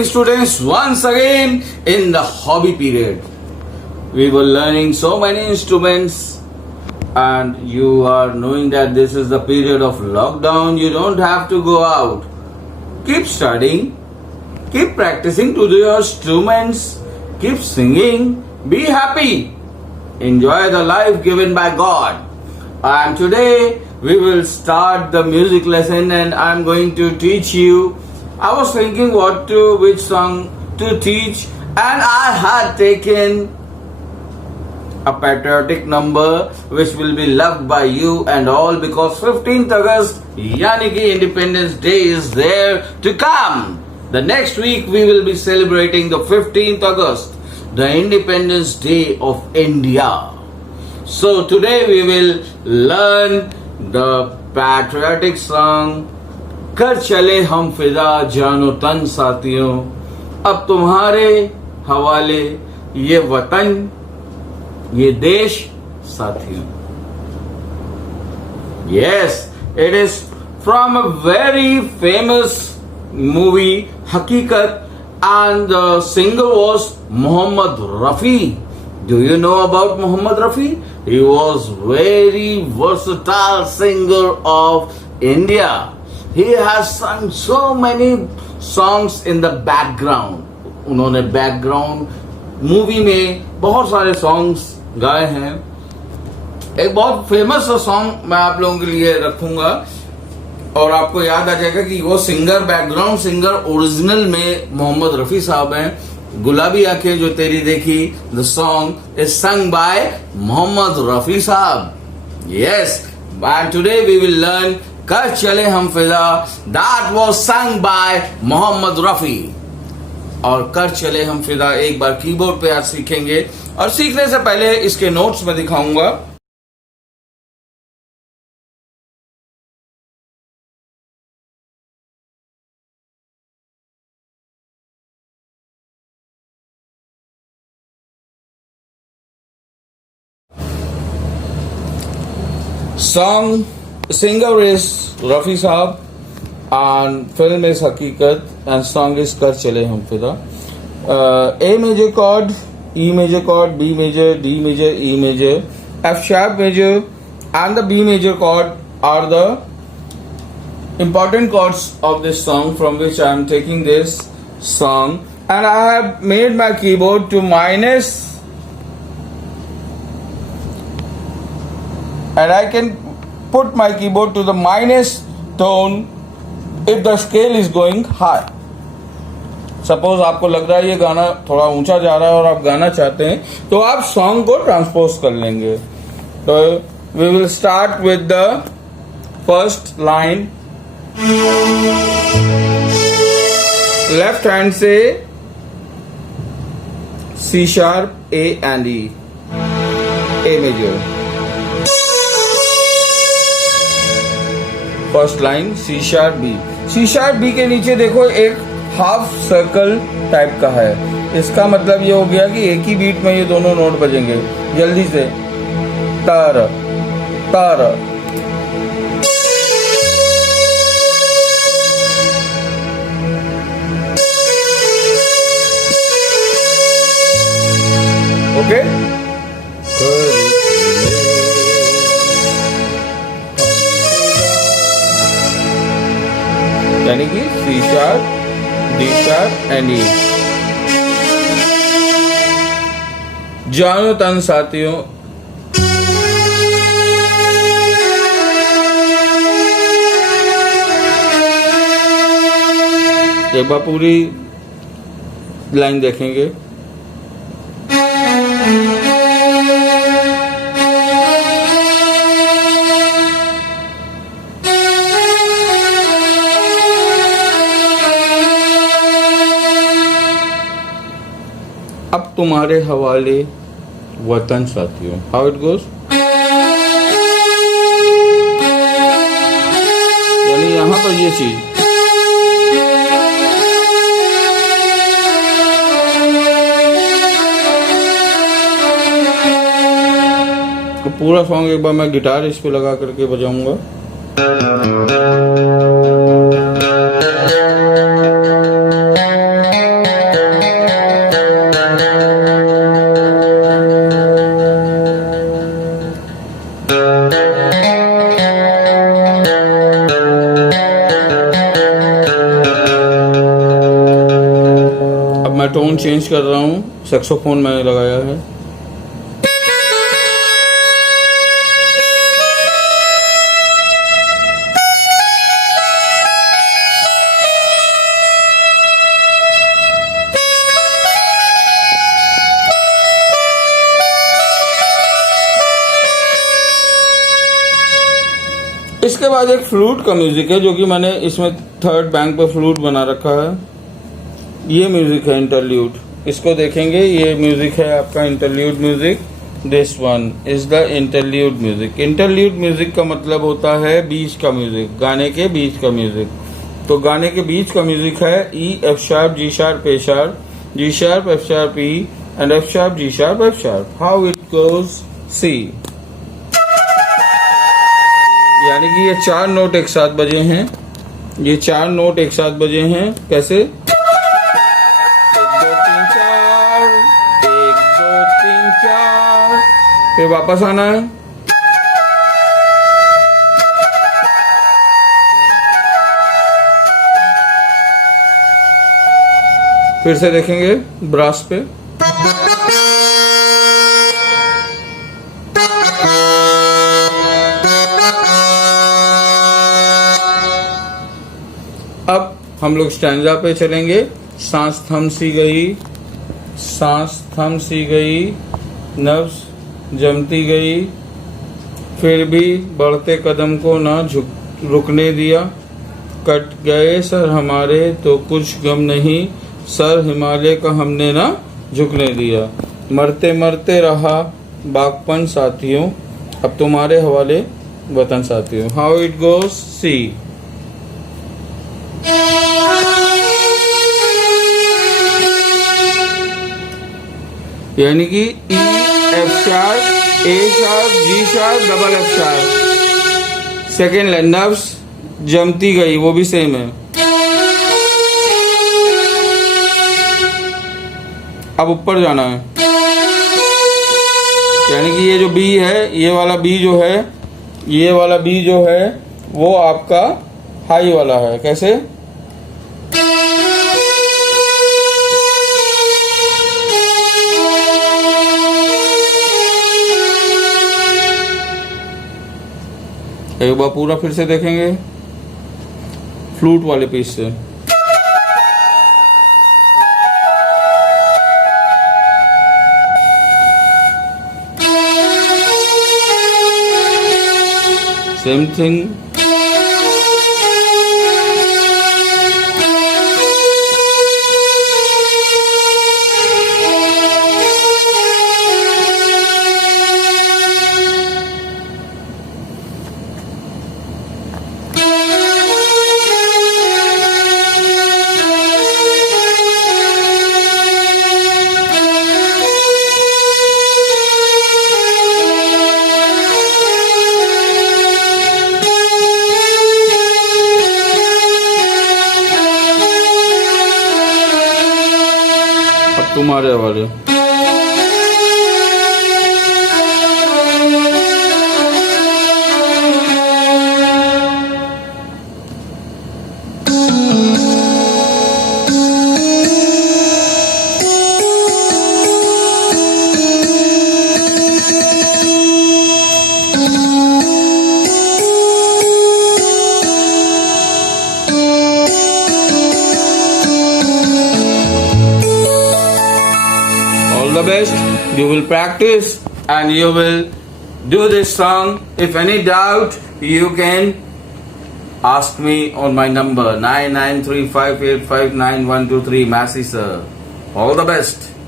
morning, students. Once again in the hobby period, we were learning so many instruments, and you are knowing that this is the period of lockdown. You don't have to go out. Keep studying, keep practicing to your instruments, keep singing, be happy, enjoy the life given by God. And today we will start the music lesson, and I'm going to teach you. I was thinking which song to teach, and I had taken a patriotic number which will be loved by you and all, because 15th August yani ki Independence Day is there to come. The next week we will be celebrating the 15th August, the Independence Day of India. So today we will learn the patriotic song कर चले हम फिदा जानो तन साथियों, अब तुम्हारे हवाले ये वतन ये देश साथियों. Yes, it is from a very famous movie Hakikat, and the singer was Mohammed Rafi. Do you know about Mohammed Rafi? He was very versatile singer of India. He has sung so many songs in the background. उन्होंने background movie में बहुत सारे songs गाए हैं. एक बहुत famous song मैं आप लोगों के लिए रखूंगा और आपको याद आ जाएगा कि वो सिंगर, बैकग्राउंड सिंगर ओरिजिनल में मोहम्मद रफी साहब हैं. गुलाबी आंखें जो तेरी देखी, the song is sung by Mohammed Rafi sahab. Yes, and today we will learn कर चले हम फिदा, that was sung by Mohammed Rafi. और कर चले हम फिदा एक बार कीबोर्ड पे आज सीखेंगे, और सीखने से पहले इसके नोट्स में दिखाऊंगा. Song singer is Rafi Saab, and film is Hakikat, and song is Kar Chale Hum Fida. A major chord, E major chord, B major, D major, E major, F sharp major, and the B major chord are the important chords of this song, from which I am taking this song, and I have made my keyboard to minus, and I can put my keyboard to the minus tone if the scale is going high. Suppose आपको लग रहा है ये गाना थोड़ा ऊंचा जा रहा है और आप गाना चाहते हैं, तो आप सॉन्ग को ट्रांसपोज कर लेंगे. तो we will start with the first line. Left hand से C sharp, A and E, A major. First line C sharp B. C sharp B के नीचे देखो एक हाफ सर्कल टाइप का है. इसका मतलब ये हो गया कि एक ही बीट में ये दोनों नोट बजेंगे. जल्दी से तर तर. ओके, यानी कि C sharp, D sharp and E. जानो तन साथियों, एक बार पूरी लाइन देखेंगे. अब तुम्हारे हवाले वतन साथियों. हाउ इट गोज, यानी यहां पर ये चीज. तो पूरा सॉन्ग एक बार मैं गिटार इस पे लगा करके बजाऊंगा. मैं टोन चेंज कर रहा हूँ, सैक्सोफोन मैंने लगाया है। इसके बाद एक फ्लूट का म्यूजिक है, जो कि मैंने इसमें थर्ड बैंक पे फ्लूट बना रखा है। ये म्यूजिक है इंटरल्यूड, इसको देखेंगे। ये म्यूजिक है आपका interlude music. This one is the interlude music. Interlude music का मतलब होता है बीच का म्यूजिक, गाने के बीच का म्यूजिक। तो गाने के बीच का म्यूजिक है E F sharp G sharp A sharp, G sharp F sharp E and F sharp G sharp F sharp. How it goes, see. यानी कि ये 4 नोट एक साथ बजे हैं, ये 4 नोट एक साथ बजे हैं। कैसे? 1 2 3 4, 1 2 3 4, फिर वापस आना है। फिर से देखेंगे ब्रास पे। अब हम लोग स्टैंजा पे चलेंगे। सांस थम सी गई, सांस थम सी गई, नब्ज जमती गई, फिर भी बढ़ते कदम को ना रुकने दिया। कट गए सर हमारे तो कुछ गम नहीं, सर हिमालय का हमने ना झुकने दिया। मरते मरते रहा बागपन साथियों, अब तुम्हारे हवाले वतन साथियों। How it goes, see. यानी कि E F sharp A sharp G sharp double F sharp. Second line नब्स जमती गई, वो भी सेम है। अब ऊपर जाना है, यानी कि ये जो बी है, ये वाला बी जो है, ये वाला बी जो है वो आपका हाई वाला है। कैसे? एक बार पूरा फिर से देखेंगे फ्लूट वाले पीस से। Same thing. तुम्हारे वाले the best. You will practice and you will do this song. If any doubt, you can ask me on my number 9935859123. Massey sir. All the best.